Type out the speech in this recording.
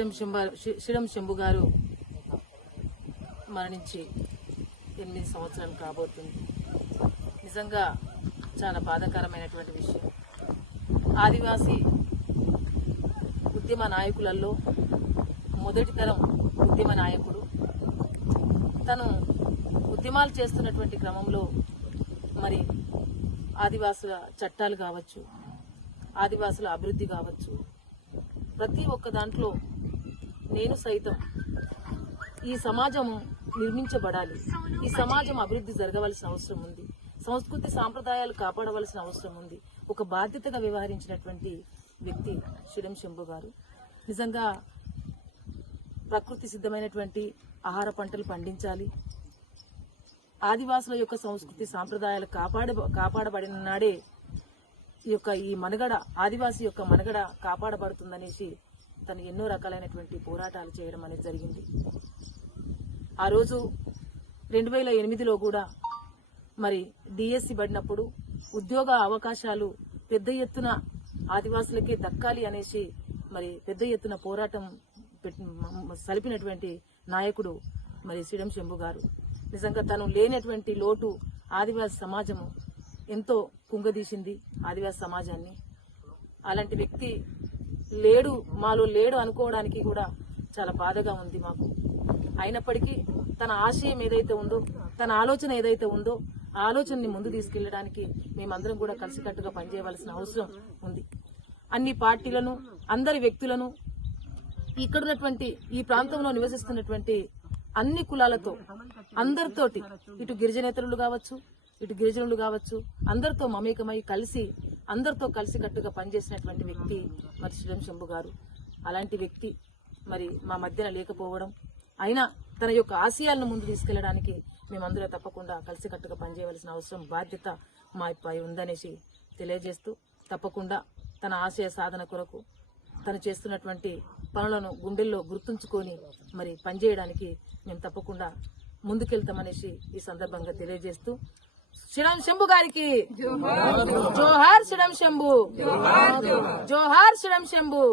శిడం శంభు గారు మరణించి 8 సంవత్సరాలు కాబోతుంది. నిజంగా చాలా బాధాకరమైనటువంటి విషయం. ఆదివాసీ ఉద్యమ నాయకులలో మొదటి తరం ఉద్యమ నాయకుడు. తను ఉద్యమాలు చేస్తున్నటువంటి క్రమంలో మరి ఆదివాసుల చట్టాలు కావచ్చు, ఆదివాసుల అభివృద్ధి కావచ్చు, ప్రతి ఒక్క దాంట్లో నేను సైతం ఈ సమాజం నిర్మించబడాలి, ఈ సమాజం అభివృద్ధి జరగవలసిన అవసరం ఉంది, సంస్కృతి సాంప్రదాయాలు కాపాడవలసిన అవసరం ఉంది. ఒక బాధ్యతగా వ్యవహరించినటువంటి వ్యక్తి శిడం శంభు గారు. నిజంగా ప్రకృతి సిద్ధమైనటువంటి ఆహార పంటలు పండించాలి, ఆదివాసుల యొక్క సంస్కృతి సాంప్రదాయాలు కాపాడబడిన నాడే ఈ మనుగడ, ఆదివాసి యొక్క మనుగడ కాపాడబడుతుందనేసి తను ఎన్నో రకాలైనటువంటి పోరాటాలు చేయడం అనేది జరిగింది. ఆ రోజు 2008లో కూడా మరి డిఎస్సి పడినప్పుడు ఉద్యోగ అవకాశాలు పెద్ద ఎత్తున ఆదివాసులకే దక్కాలి అనేసి మరి పెద్ద ఎత్తున పోరాటం సలిపినటువంటి నాయకుడు మరి శిడం శంభు గారు. నిజంగా తను లేనటువంటి లోటు ఆదివాసి సమాజము ఎంతో కుంగదీసింది ఆదివాసి సమాజాన్ని. అలాంటి వ్యక్తి లేడు, మాలో లేడు అనుకోవడానికి కూడా చాలా బాధగా ఉంది మాకు. అయినప్పటికీ తన ఆశయం ఏదైతే ఉందో, తన ఆలోచన ఏదైతే ఉందో ఆ ఆలోచనని ముందు తీసుకెళ్లడానికి మేమందరం కూడా కలిసికట్టుగా పనిచేయవలసిన అవసరం ఉంది. అన్ని పార్టీలను, అందరి వ్యక్తులను, ఇక్కడున్నటువంటి ఈ ప్రాంతంలో నివసిస్తున్నటువంటి అన్ని కులాలతో, అందరితోటి, ఇటు గిరిజనేతరులు కావచ్చు, ఇటు గిరిజనులు కావచ్చు, అందరితో మమేకమై కలిసి అందరితో కలిసికట్టుగా పనిచేసినటువంటి వ్యక్తి మరి శిడం శంభు గారు. అలాంటి వ్యక్తి మరి మా మధ్యన లేకపోవడం, అయినా తన యొక్క ఆశయాలను ముందు తీసుకెళ్లడానికి మేమందరూ తప్పకుండా కలిసికట్టుగా పనిచేయవలసిన అవసరం, బాధ్యత మాపై ఉందనేసి తెలియజేస్తూ, తప్పకుండా తన ఆశయ సాధన కొరకు తను చేస్తున్నటువంటి పనులను గుండెల్లో గుర్తుంచుకొని మరి పనిచేయడానికి మేము తప్పకుండా ముందుకెళ్తామనేసి ఈ సందర్భంగా తెలియజేస్తూ, శిడం శంభు గారికి జోహార్, శిడం శంభు జోహార్, శిడం శంభు.